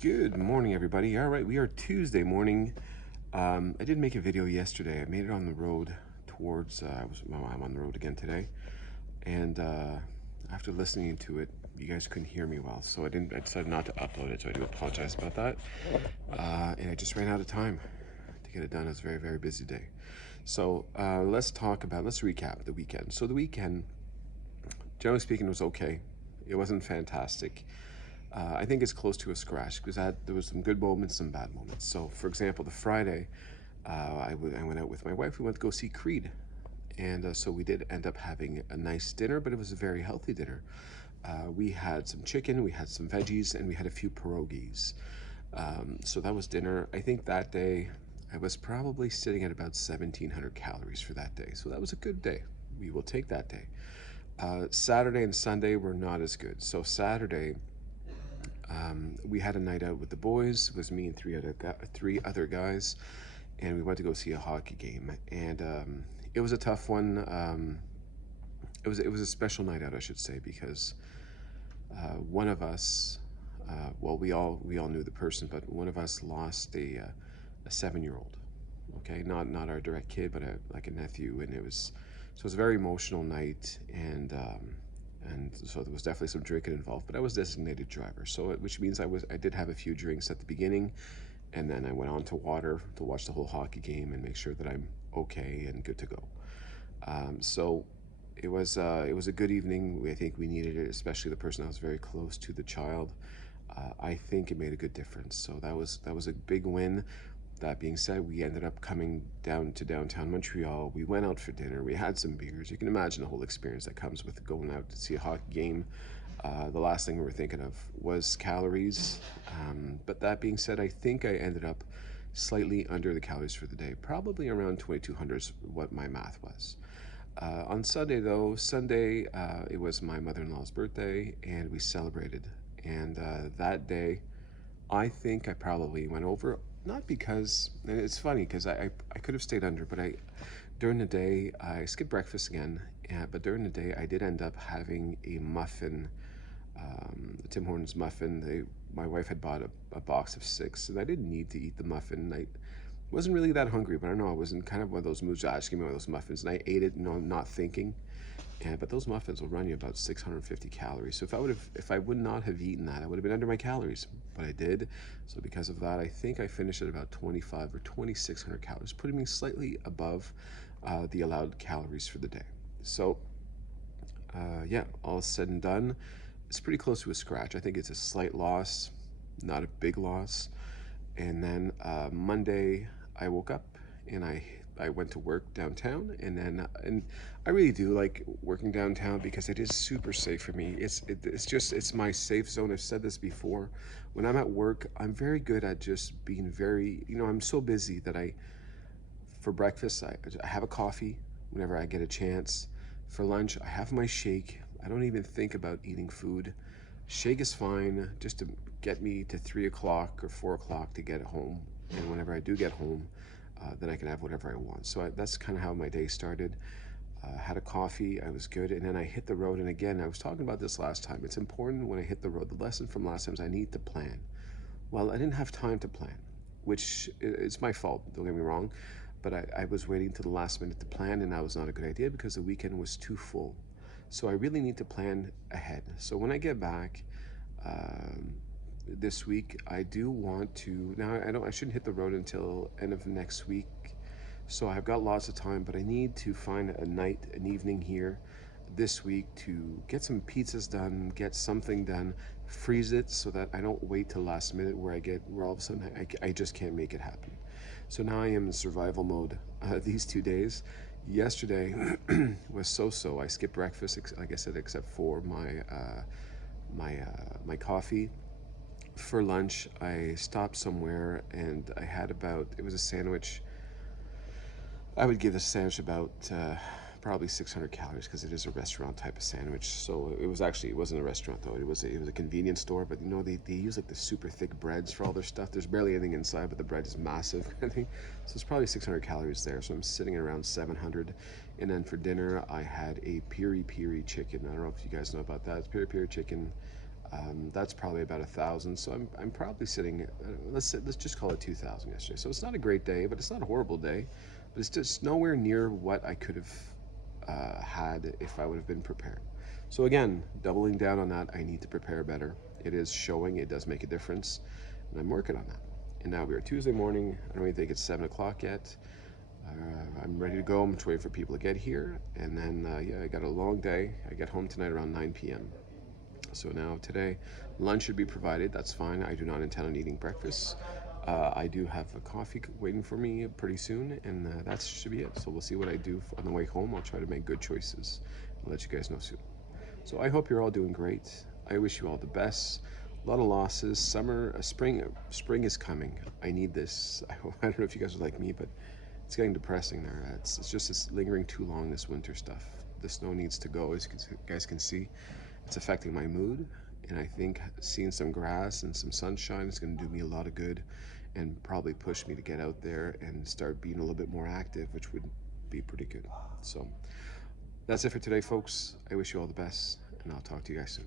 Good morning, everybody. All right, we are Tuesday morning. I did make a video yesterday. I made it on the road towards, I'm on the road again today. And after listening to it, you guys couldn't hear me well. So I decided not to upload it. So I do apologize about that. And I just ran out of time to get it done. It was a very, very busy day. So let's recap the weekend. So the weekend, generally speaking, was okay. It wasn't fantastic. I think it's close to a scratch because there was some good moments, some bad moments. So, for example, the Friday, I went out with my wife. We went to go see Creed, and so we did end up having a nice dinner, but it was a very healthy dinner. We had some chicken, we had some veggies, and we had a few pierogies. So that was dinner. I think that day I was probably sitting at about 1,700 calories for that day. So that was a good day. We will take that day. Saturday and Sunday were not as good. So Saturday, we had a night out with the boys. It was me and three other guys, and we went to go see a hockey game. And it was a tough one. It was a special night out, I should say, because one of us, we all knew the person, but one of us lost a 7-year-old. Okay, not our direct kid, but like a nephew, and it was a very emotional night, and so there was definitely some drinking involved. But I was designated driver, which means I did have a few drinks at the beginning, and then I went on to water to watch the whole hockey game and make sure that I'm okay and good to go. So it was a good evening. I think we needed it, especially the person that was very close to the child. I think it made a good difference. So that was a big win. That being said, we ended up coming down to downtown Montreal. We went out for dinner. We had some beers. You can imagine the whole experience that comes with going out to see a hockey game. The last thing we were thinking of was calories. But that being said, I think I ended up slightly under the calories for the day. Probably around 2,200 is what my math was. On Sunday, though, it was my mother-in-law's birthday, and we celebrated. And that day, I think I probably went over, not because, and it's funny because I could have stayed under, but during the day, I skipped breakfast again, but during the day, I did end up having a muffin, a Tim Hortons muffin. My wife had bought a box of 6, and I didn't need to eat the muffin. I wasn't really that hungry, but I don't know, I was in kind of one of those moods, just give me one of those muffins, and I ate it, not thinking. But those muffins will run you about 650 calories. So if I would not have eaten that, I would have been under my calories. But I did. So because of that, I think I finished at about 25 or 2,600 calories, putting me slightly above the allowed calories for the day. So yeah, all said and done, it's pretty close to a scratch. I think it's a slight loss, not a big loss. And then Monday, I woke up and I went to work downtown, and I really do like working downtown because it is super safe for me. It's my safe zone. I've said this before. When I'm at work, I'm very good at just being very, I'm so busy that for breakfast, I have a coffee whenever I get a chance. For lunch, I have my shake. I don't even think about eating food. Shake is fine just to get me to 3 o'clock or 4 o'clock to get home. And whenever I do get home, then I can have whatever I want. So that's kind of how my day started. Had a coffee, I was good, and then I hit the road. And again, I was talking about this last time. It's important when I hit the road. The lesson from last time is I need to plan. Well, I didn't have time to plan, which is my fault, don't get me wrong. But I was waiting to the last minute to plan, and that was not a good idea because the weekend was too full. So I really need to plan ahead. So when I get back, this week, I do want to, now I shouldn't hit the road until end of next week, so I've got lots of time, but I need to find an evening here this week to get some pizzas done, get something done, freeze it so that I don't wait till last minute where all of a sudden I just can't make it happen. So now I am in survival mode these 2 days. Yesterday was so. I skipped breakfast, like I said, except for my coffee. For lunch, I stopped somewhere and it was a sandwich. I would give the sandwich about probably 600 calories because it is a restaurant type of sandwich. So it wasn't a restaurant though. It was a convenience store, but they use like the super thick breads for all their stuff. There's barely anything inside, but the bread is massive, I think. So it's probably 600 calories there. So I'm sitting at around 700. And then for dinner, I had a piri piri chicken. I don't know if you guys know about that. It's piri piri chicken. That's probably about 1,000. So I'm probably sitting. Let's just call it 2,000 yesterday. So it's not a great day, but it's not a horrible day. But it's just nowhere near what I could have had if I would have been prepared. So again, doubling down on that, I need to prepare better. It is showing. It does make a difference, and I'm working on that. And now we are Tuesday morning. I don't even think it's 7 o'clock yet. I'm ready to go. I'm just waiting for people to get here, and then yeah, I got a long day. I get home tonight around 9 p.m. So now today, lunch should be provided. That's fine. I do not intend on eating breakfast. I do have a coffee waiting for me pretty soon, and that should be it. So we'll see what I do on the way home. I'll try to make good choices. I'll let you guys know soon. So I hope you're all doing great. I wish you all the best. A lot of losses. Spring is coming. I need this. I don't know if you guys are like me, but it's getting depressing there. It's just it's lingering too long, this winter stuff. The snow needs to go, as you guys can see. It's affecting my mood, and I think seeing some grass and some sunshine is going to do me a lot of good and probably push me to get out there and start being a little bit more active, which would be pretty good. So that's it for today, folks. I wish you all the best, and I'll talk to you guys soon.